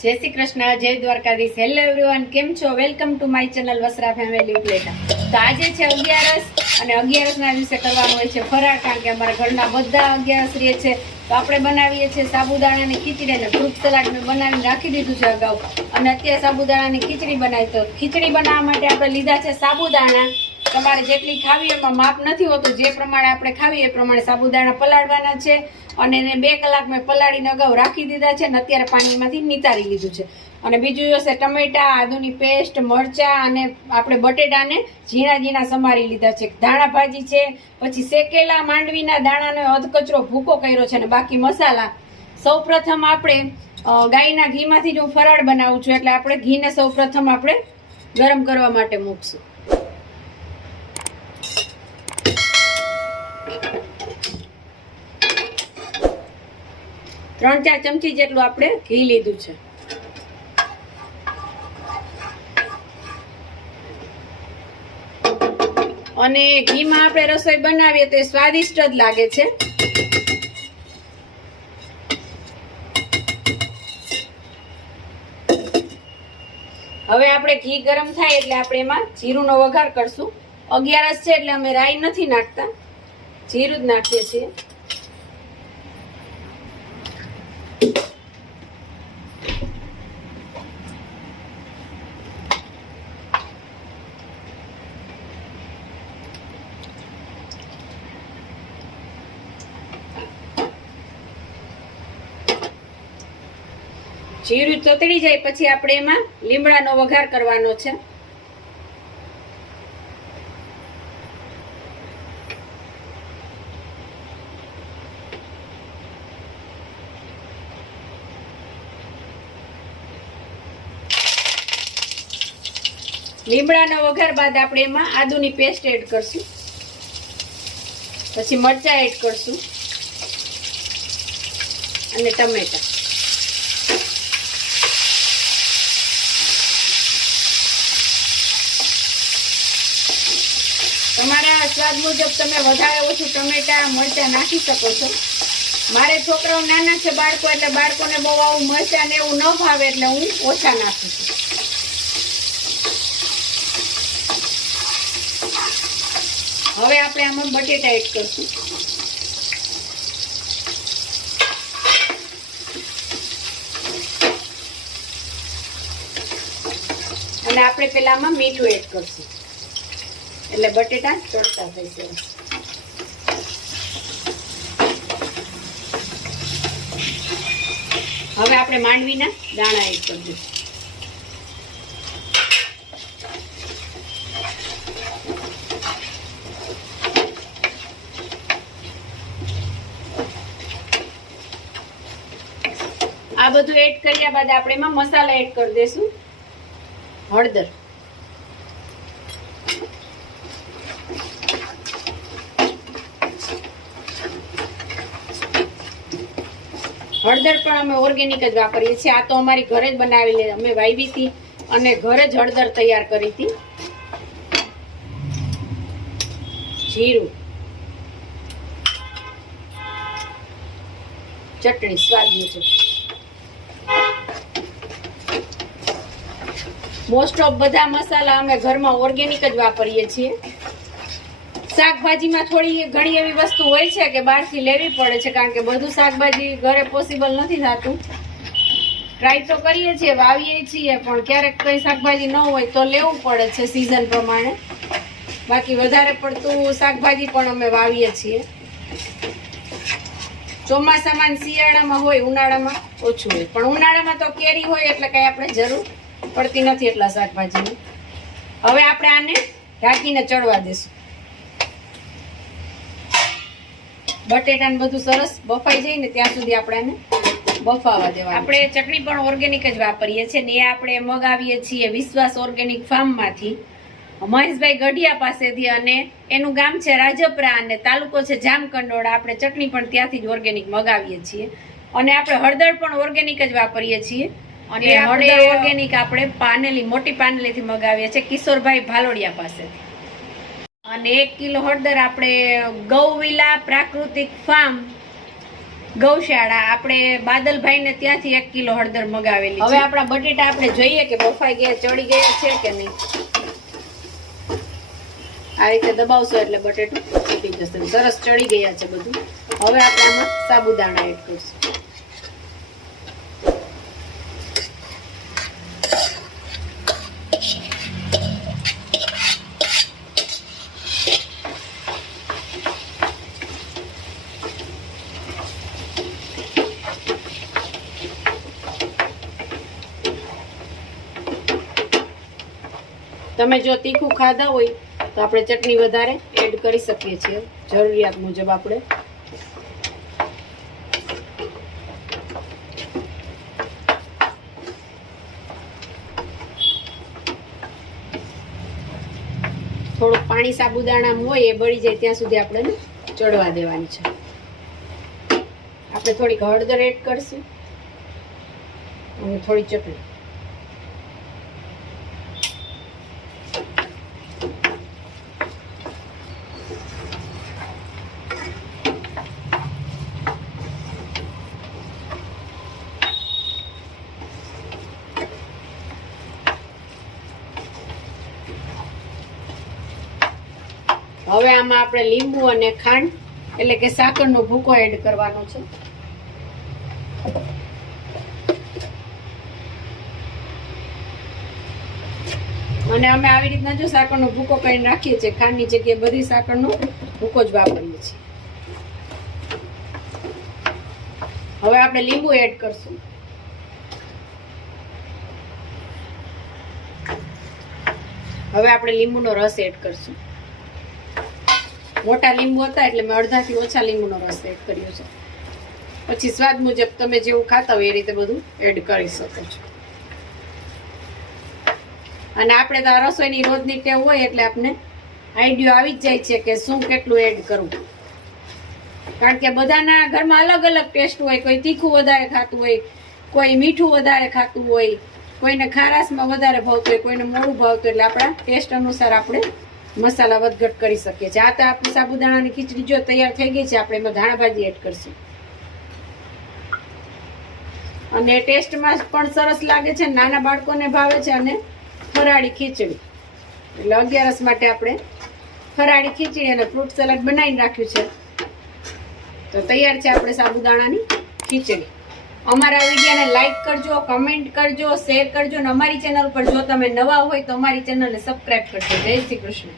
जय श्री कृष्ण, जय Dwarkadhish. Hello everyone, केम छो? वेलकम टू माय चैनल वसरा फैमिली प्लेटा। तो आज है 11 અને 11 દિવસે કરવાનું હોય છે ફરાળ, કારણ કે અમારા ઘરના બધા 11 રહે છે। તો આપણે બનાવીએ છીએ સાબુદાણાની ખીચડી અને ફ્રૂટ સલાડ મેં બનાવીને રાખી દીધું છે અગાઉ, અને અત્યારે સાબુદાણાની ખીચડી બનાવી। તો ખીચડી બનાવવા માટે આપણે લીધા છે સાબુદાણા। તમારે જેટલી ખાવી એમાં માપ નથી હોતું, જે પ્રમાણે આપણે ખાવી એ પ્રમાણે સાબુદાણા પલાળવાના છે અને એને 2 કલાક મેં પલાળીને અગાઉ રાખી દીધા છે અને અત્યારે પાણીમાંથી નિતારી લીધું છે। અને બીજું હશે ટમેટા, આદુની પેસ્ટ, મરચાં અને આપણે બટેટાને ઝીણા ઝીણા સમારી લીધા છે। ધાણા ભાજી છે, પછી શેકેલા માંડવીના દાણાનો અધકચરો ભૂકો કર્યો છે અને બાકી મસાલા। સૌપ્રથમ આપણે ગાયના ઘીમાંથી જ હું ફરાળ બનાવું છું, એટલે આપણે ઘીને સૌપ્રથમ આપણે ગરમ કરવા માટે મૂકશું। ત્રણ ચાર ચમચી જેટલું આપણે ઘી લીધું છે। અને ઘીમાં આપણે રસોઈ બનાવીએ તો એ સ્વાદિષ્ટ જ લાગે છે। હવે આપણે ઘી ગરમ થાય એટલે આપણે એમાં જીરુંનો વઘાર કરશું। 11 છે એટલે અમે રાઈ નથી નાખતા, જીરું જ નાખીએ છીએ। જીરું તતડી જાય પછી આપણે એમાં લીમડાનો વઘાર કરવાનો છે। લીમડાનો વઘાર બાદ આપણે એમાં આદુની પેસ્ટ એડ કરશું, પછી મરચાં એડ કરશું અને ટમેટા। તમારા સ્વાદ મુજબ તમે વધારે ઓછું ટમેટા મરચાં નાખી શકો છો। મારે છોકરાઓ નાના છે બાળકો, એટલે બાળકોને બહુ આવું મરચાં ને એવું ન ભાવે, એટલે હું ઓછા નાખું છું। હવે આપણે આમાં બટેટા એડ કરશું, અને આપણે પેલા આમાં મીઠું એડ કરશું એટલે બટેટા તળતા થશે। હવે આપણે માંડવીના દાણા એડ કરશું, આ બધું એડ કર્યા બાદ આપણે એમાં મસાલા એડ કરી દઈશું। હળદર, હળદર પણ અમે ઓર્ગેનિક જ વાપરીએ છીએ। આ તો અમારી ઘરે જ બનાવેલી, અમે વાવી હતી અને ઘરે જ હળદર તૈયાર કરી હતી। જીરું, ચટણી સ્વાદ મુજબ। મોસ્ટ ઓફ બધા મસાલા અમે ઘરમાં ઓર્ગેનિક જ વાપરીએ છીએ। શાકભાજીમાં થોડી ઘણી એવી વસ્તુ હોય છે કે બહારથી લેવી પડે છે, કારણ કે બધું શાકભાજી ઘરે પોસિબલ નથી થતું। ટ્રાય તો કરીએ છીએ, વાવીએ છીએ, પણ ક્યારેક કઈ શાકભાજી ન હોય તો લેવું પડે છે સિઝન પ્રમાણે। બાકી વધારે પડતું શાકભાજી પણ અમે વાવીએ છીએ। ચોમાસામાં શિયાળામાં હોય, ઉનાળામાં ઓછું હોય, પણ ઉનાળામાં તો કેરી હોય એટલે કઈ આપણે જરૂર પડતી નથી એટલા શાકભાજીની। હવે આપણે આને ઢાંકીને ચડવા દેશું। બટેટા ને બધું સરસ બફાઈ જાય ને ત્યાં સુધી આપણે આને બફાવા દેવા। આપણે ચટણી પણ ઓર્ગેનિક જ વાપરીએ છીએ ને એ આપણે મગાવીએ છીએ વિશ્વાસ ઓર્ગેનિક ફાર્મમાંથી, મહેશભાઈ ગઢિયા પાસેથી, અને એનું ગામ છે રાજપરા અને તાલુકો છે જામકંડોળા। આપણે ચટણી પણ ત્યાંથી જ ઓર્ગેનિક મગાવીએ છીએ, અને આપણે હળદર પણ ઓર્ગેનિક જ વાપરીએ છીએ। અને હળદર ઓર્ગેનિક આપણે પાનેલી, મોટી પાનેલીથી મગાવીએ છીએ, કિશોરભાઈ ભાલોડિયા પાસેથી। અને 1 કિલો હળદર આપણે ગૌવિલા પ્રાકૃતિક ફાર્મ ગૌશાળા આપણે બાદલભાઈ ને ત્યાંથી 1 કિલો હળદર મગાવેલી. હવે આપણા બટેટા આપણે જોઈએ કે બફાઈ ગયા, ચડી ગયા છે કે નહીં. આ રીતે દબાવશો એટલે બટેટું તૂટી જશે. સરસ ચડી ગયા છે બધું. હવે આપણે આમાં સાબુદાણા એડ કરીશું. તમે જો તીખું ખાધા હોય તો આપણે ચટણી વધારે એડ કરી શકીએ છીએ, જરૂરિયાત મુજબ આપણે. થોડુંક પાણી સાબુદાણામાં હોય એ બળી જાય ત્યાં સુધી આપણે ચડવા દેવાની છે. આપણે થોડીક હળદર એડ કરશું અને થોડી ચટણી. હવે આમાં આપણે લીંબુ અને ખાંડ એટલે કે સાકરનો ભૂકો એડ કરવાનો છે. અને અમે આવી રીતના જો સાકરનો ભૂકો કરીને રાખીએ છીએ, ખાંડની જગ્યાએ બધી સાકરનો ભૂકો જ વાપરીએ છીએ. હવે આપણે લીંબુ એડ કરશું. હવે આપણે લીંબુનો રસ એડ કરશું. મોટા લીંબુ હતા એટલે મેં અડધાથી ઓછા લીંબુનો રસ એડ કર્યો છે. પછી સ્વાદ મુજબ તમે જેવું ખાતા હોય એ રીતે બધું એડ કરી શકો છો. અને આપણે તો રસોઈની રોજની ટેવ હોય એટલે આપણે આઈડિયો આવી જ જાય છે કે શું કેટલું એડ કરવું. કારણ કે બધાના ઘરમાં અલગ અલગ ટેસ્ટ હોય. કોઈ તીખું વધારે ખાતું હોય, કોઈ મીઠું વધારે ખાતું હોય, કોઈને ખારાશમાં વધારે ભાવતું હોય, કોઈને મોડું ભાવતું. એટલે આપણા ટેસ્ટ અનુસાર આપણે મસાલા વધઘટ કરી શકીએ છીએ. આ તો આપણી સાબુદાણાની ખીચડી જો તૈયાર થઈ ગઈ છે. આપણે એમાં ધાણા ભાજી એડ કરશું અને ટેસ્ટમાં પણ સરસ લાગે છે. નાના બાળકોને ભાવે છે. અને ફરાળી ખીચડી એટલે 11 માટે આપણે ફરાળી ખીચડી અને ફ્રૂટ સલાડ બનાવીને રાખ્યું છે. તો તૈયાર છે આપણે સાબુદાણાની ખીચડી. અમારા વિડીયોને લાઈક કરજો, કમેન્ટ કરજો, શેર કરજો અને અમારી ચેનલ પર જો તમે નવા હોય તો અમારી ચેનલને સબસ્ક્રાઇબ કરજો. જય શ્રી કૃષ્ણ.